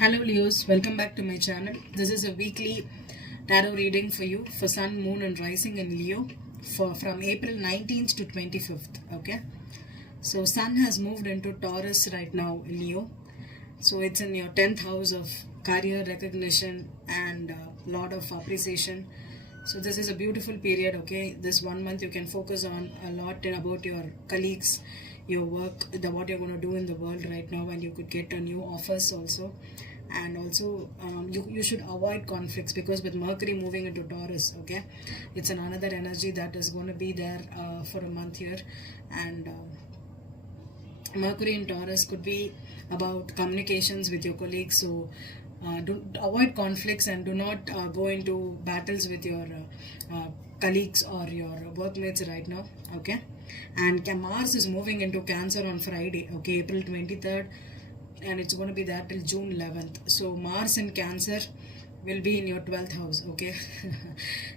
Hello Leos, welcome back to my channel. This is a weekly tarot reading for you for Sun, Moon and Rising in Leo for from April 19th to 25th. Okay, so Sun has moved into Taurus right now, Leo. So it's in your 10th house of career recognition and lot of appreciation. So this is a beautiful period. Okay, this 1 month you can focus on a lot about your colleagues, your work, what you're going to do in the world right now, and you could get a new offers also. And also you should avoid conflicts, because with Mercury moving into Taurus, okay, it's another energy that is going to be there for a month here. And Mercury in Taurus could be about communications with your colleagues. So do avoid conflicts and do not go into battles with your colleagues or your workmates right now. Okay, and Mars is moving into Cancer on Friday, okay, April 23rd, and it's going to be there till June 11th. So Mars in Cancer will be in your 12th house. Okay,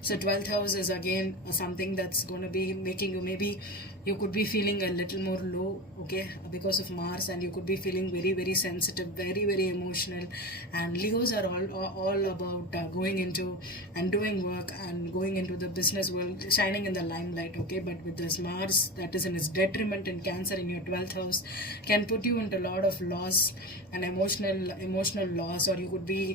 so 12th house is again something that's going to be making you, maybe you could be feeling a little more low, okay, because of Mars, and you could be feeling very sensitive, very emotional. And Leos are all about going into and doing work and going into the business world, shining in the limelight. Okay, but with this Mars that is in its detriment in Cancer in your 12th house, can put you into a lot of loss and emotional loss. Or you could be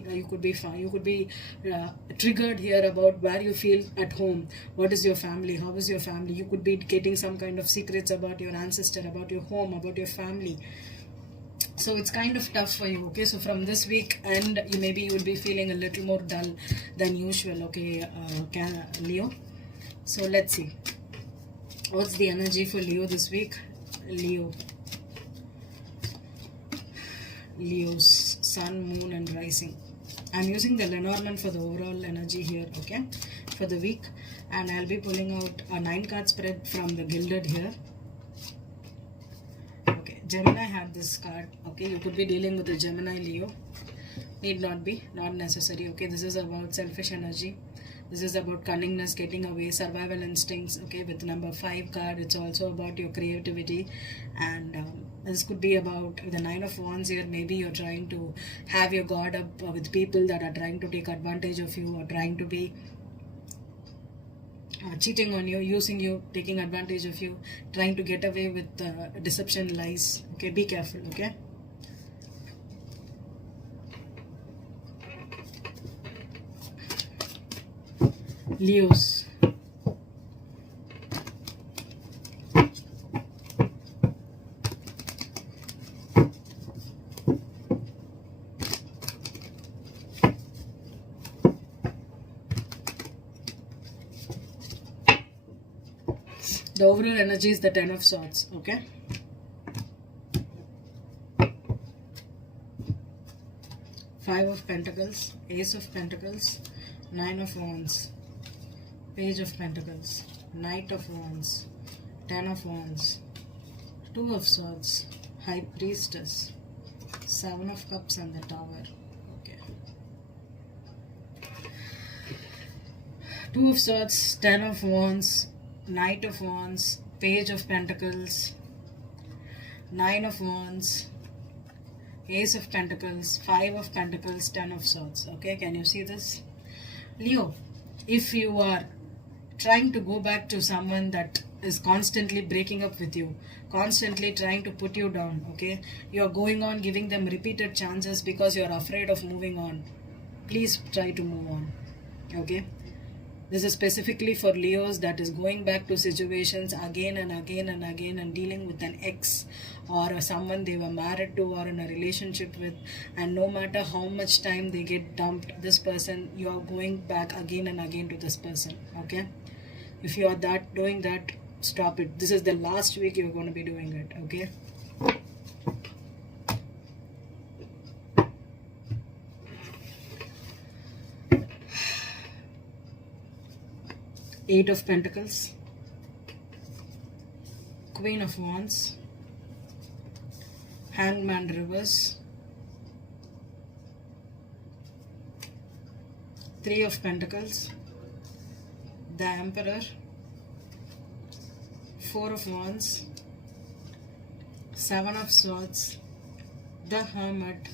triggered here about where you feel at home. What is your family? How is your family? You could be getting some kind of secrets about your ancestor, about your home, about your family. So it's kind of tough for you. Okay, so from this week, and you will be feeling a little more dull than usual. Okay, Leo. So let's see what's the energy for Leo this week. Leo's Sun, Moon and Rising. I'm using the Lenormand for the overall energy here, okay, for the week. And I'll be pulling out a 9-card spread from the Gilded here. Okay, Gemini had this card. Okay, you could be dealing with a Gemini, Leo. Need not be, not necessary. Okay, this is about selfish energy. This is about cunningness, getting away, survival instincts. Okay, with number 5 card, it's also about your creativity. And this could be about the 9 of Wands here. Maybe you're trying to have your guard up with people that are trying to take advantage of you, or trying to be cheating on you, using you, taking advantage of you, trying to get away with deception, lies. Okay, be careful. Okay, Leos. The overall energy is the 10 of Swords. Okay, Five of Pentacles, Ace of Pentacles, 9 of Wands, Page of Pentacles, Knight of Wands, 10 of Wands, 2 of Swords, High Priestess, 7 of Cups and the Tower. Okay, 2 of Swords, 10 of Wands, Knight of Wands, Page of Pentacles, 9 of Wands, Ace of Pentacles, 5 of Pentacles, 10 of Swords. Okay, can you see this? Leo, if you are trying to go back to someone that is constantly breaking up with you, constantly trying to put you down, okay, you're going on giving them repeated chances because you're afraid of moving on, please try to move on. Okay, this is specifically for Leos that is going back to situations again and again and dealing with an ex or someone they were married to or in a relationship with, and no matter how much time they get dumped, this person, you are going back again and again to this person. Okay, if you are doing that, stop it. This is the last week you're going to be doing it. Okay, Eight of Pentacles, Queen of Wands, Hangman reverse, 3 of Pentacles, the Emperor, 4 of Wands, 7 of Swords, the Hermit,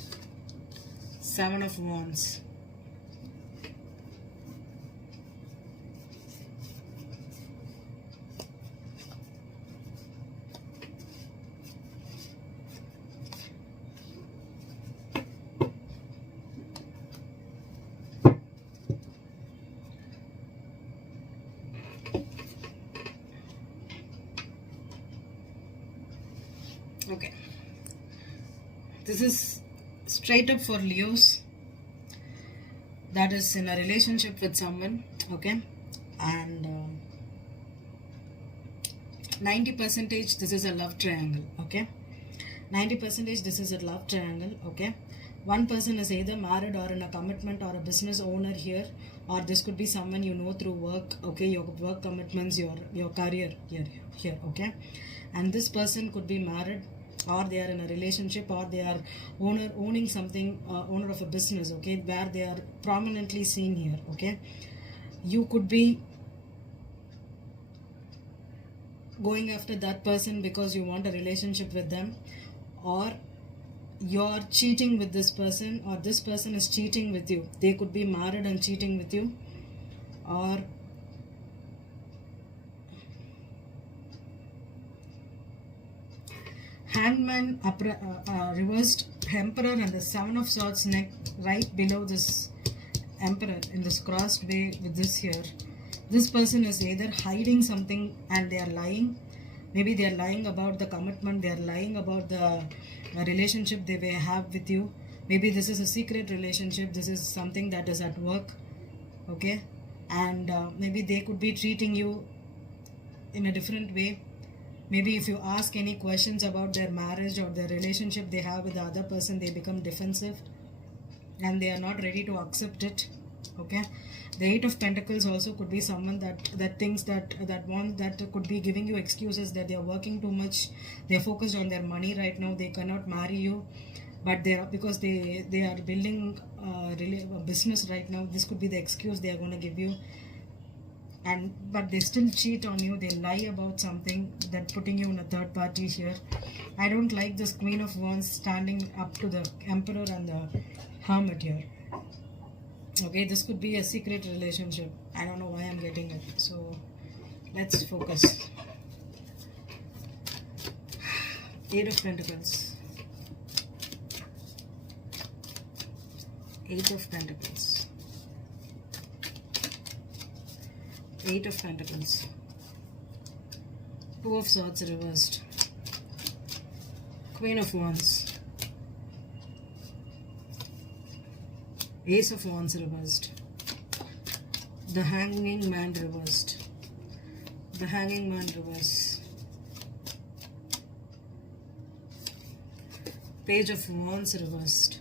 Seven of Wands. Okay, this is straight up for Leos that is in a relationship with someone, okay, and 90% this is a love triangle, okay, 90% this is a love triangle, okay. One person is either married or in a commitment or a business owner here, or this could be someone you know through work, okay, your work commitments, your career here, okay. And this person could be married, or they are in a relationship, or they are owning something, owner of a business, okay, where they are prominently seen here, okay. You could be going after that person because you want a relationship with them, or you're cheating with this person, or this person is cheating with you. They could be married and cheating with you, or Hangman reversed, Emperor, and the Seven of Swords neck right below this Emperor in this crossed way with this here. This person is either hiding something and they are lying. Maybe they are lying about the commitment, they are lying about the relationship they may have with you. Maybe this is a secret relationship, this is something that is at work, okay. And maybe they could be treating you in a different way. Maybe if you ask any questions about their marriage or their relationship they have with the other person, they become defensive and they are not ready to accept it, okay. The Eight of Pentacles also could be someone that thinks that could be giving you excuses that they are working too much, they are focused on their money right now, they cannot marry you, but they are, because they are building a business right now. This could be the excuse they are going to give you, but they still cheat on you, they lie about something, that putting you in a third party here. I don't like this Queen of Wands standing up to the Emperor and the Hermit here, okay. This could be a secret relationship. I don't know why I'm getting it, so let's focus. Eight of Pentacles, Eight of Pentacles, Eight of Pentacles, Two of Swords reversed, Queen of Wands, Ace of Wands reversed, the Hanging Man reversed, the Hanging Man reverse, Page of Wands reversed,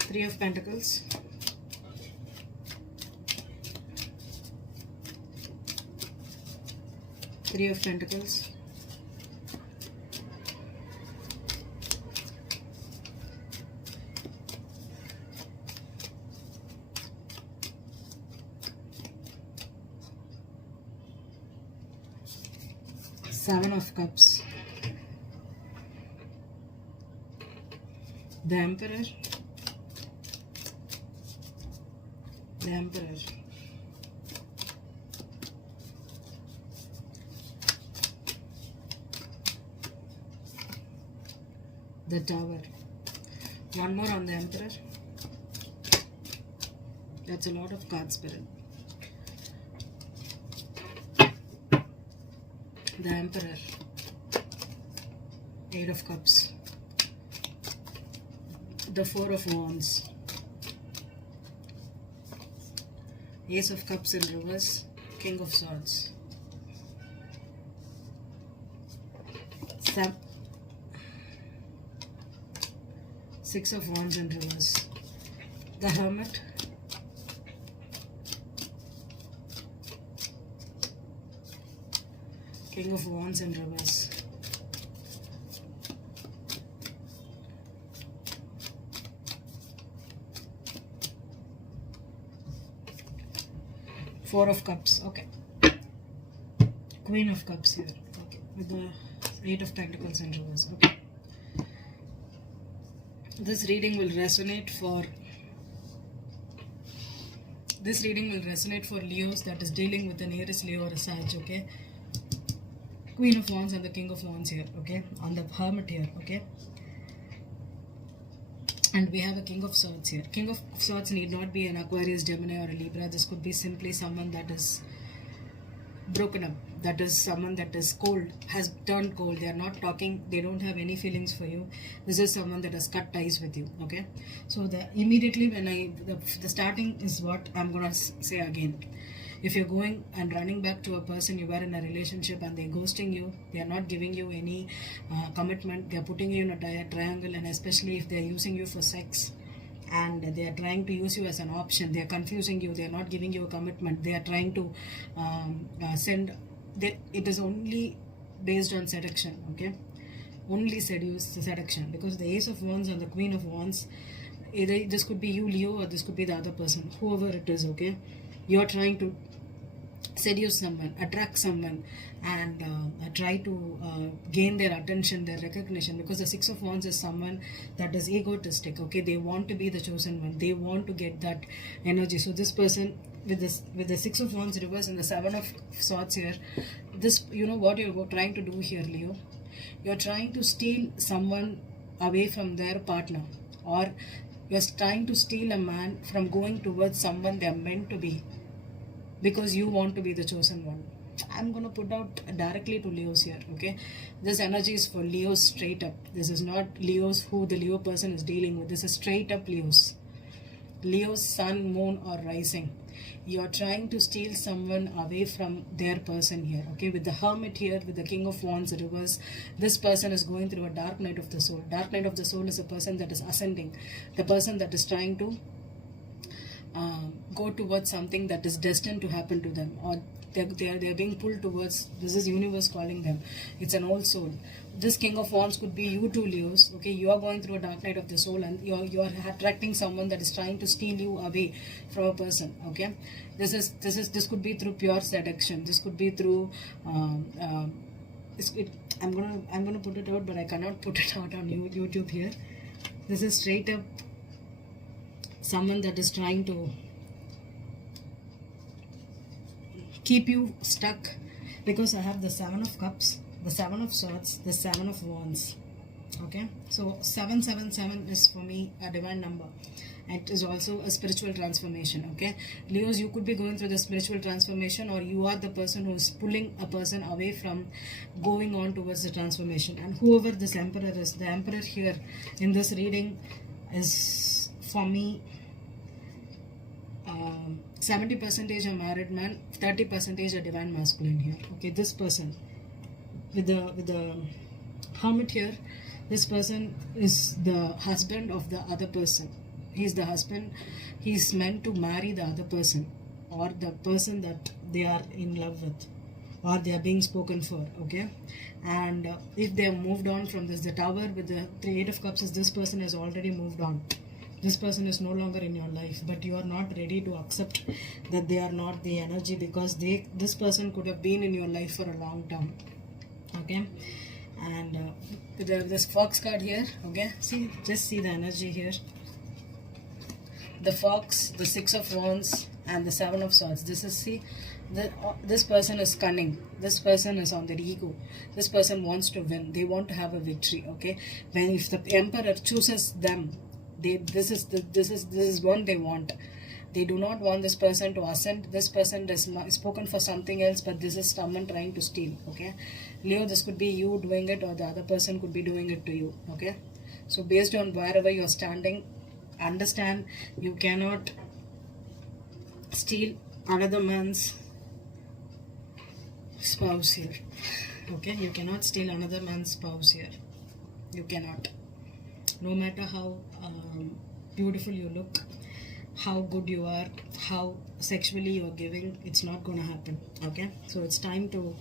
Three of Pentacles, Three of Pentacles, Seven of Cups, the Emperor, the Emperor, the Tower. One more on the Emperor. That's a lot of cards, Spirit. The Emperor, Eight of Cups, the Four of Wands, Ace of Cups in reverse, King of Swords, Six of Wands in reverse, the Hermit, King of Wands in reverse, Four of Cups, okay, Queen of Cups here, okay, with the Eight of Pentacles in reverse, okay. this reading will resonate for Leos that is dealing with an Aries, Leo or a Sag, okay? Queen of Wands and the King of Wands here, okay? On the Hermit here, okay? And we have a King of Swords here. King of Swords need not be an Aquarius, Gemini or a Libra. This could be simply someone that is broken up. That is someone that is cold, has turned cold. They are not talking. They don't have any feelings for you. This is someone that has cut ties with you, okay? So immediately when the starting is what I'm going to say again. If you're going and running back to a person you were in a relationship and they're ghosting you, they are not giving you any commitment, they're putting you in a triangle, and especially if they're using you for sex and they are trying to use you as an option, they are confusing you, they are not giving you a commitment, they are trying to it is only based on seduction, okay? Only seduction, because the Ace of Wands and the Queen of Wands, either this could be you, Leo, or this could be the other person, whoever it is, okay? You are trying to seduce someone, attract someone, and try to gain their attention, their recognition, because the Six of Wands is someone that is egotistic, okay? They want to be the chosen one, they want to get that energy. So this person with the Six of Wands reverse and the Seven of Swords here, this, you know what you're trying to do here, Leo? You're trying to steal someone away from their partner, or you're trying to steal a man from going towards someone they're meant to be, because you want to be the chosen one. I'm going to put out directly to Leos here, okay? This energy is for Leos straight up. This is not Leos who the Leo person is dealing with. This is straight up Leos. Leo's sun, moon or rising. You're trying to steal someone away from their person here, okay? With the Hermit here, with the King of Wands reverse, this person is going through a dark night of the soul. Dark night of the soul is a person that is ascending, the person that is trying to go towards something that is destined to happen to them, or they're being pulled towards. This is universe calling them. It's an old soul. This King of Wands could be you too, Leos, okay? You are going through a dark night of the soul, and you're attracting someone that is trying to steal you away from a person, okay? This could be through pure seduction. This could be through I'm gonna put it out, but I cannot put it out on YouTube here. This is straight up someone that is trying to keep you stuck, because I have the Seven of Cups, the Seven of Swords, the Seven of Wands, okay? So 777 is for me a divine number. It is also a spiritual transformation, okay? Leos, you could be going through the spiritual transformation, or you are the person who is pulling a person away from going on towards the transformation. And whoever this Emperor is, the Emperor here in this reading is for me 70% a married man, 30% a divine masculine here, okay? This person with the Hermit here, this person is the husband of the other person. He's the husband. He's meant to marry the other person, or the person that they are in love with, or they are being spoken for, okay? And if they have moved on from this, the Tower with the Eight of Cups is this person has already moved on. This person is no longer in your life, but you are not ready to accept that they are not the energy, because this person could have been in your life for a long time, okay? And with this Fox card here, okay? Just see the energy here. The Fox, the Six of Wands, and the Seven of Swords. This person is cunning. This person is on their ego. This person wants to win. They want to have a victory, okay? If the Emperor chooses them, this is what they want. They do not want this person to ascend. This person is spoken for something else, but this is someone trying to steal, okay? Leo, this could be you doing it, or the other person could be doing it to you, okay? So based on wherever you're standing, understand you cannot steal another man's spouse here, okay? You cannot steal another man's spouse here. You cannot. No matter how beautiful you look, how good you are, how sexually you are giving, it's not going to happen, okay? So it's time to,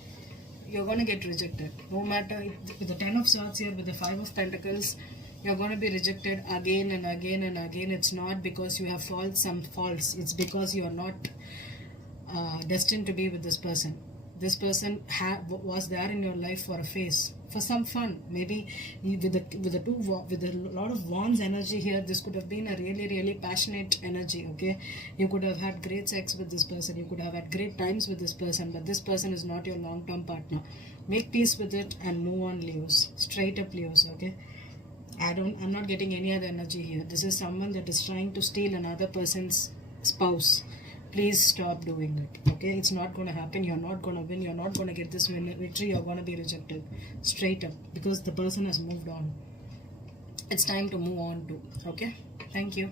you're going to get rejected. No matter, with the Ten of Swords here, with the Five of Pentacles, you're going to be rejected again and again and again. It's not because you have some faults. It's because you are not destined to be with this person. this person was there in your life for a phase, for some fun. Maybe with a lot of wands energy here, this could have been a really, really passionate energy. Okay, you could have had great sex with this person, you could have had great times with this person, but this person is not your long-term partner. Make peace with it and move on, Leos. Straight up, Leos. Okay, I'm not getting any other energy here. This is someone that is trying to steal another person's spouse. Please stop doing it. Okay, it's not going to happen. You're not going to win. You're not going to get this victory. You're going to be rejected straight up, because the person has moved on. It's time to move on too. Okay, thank you.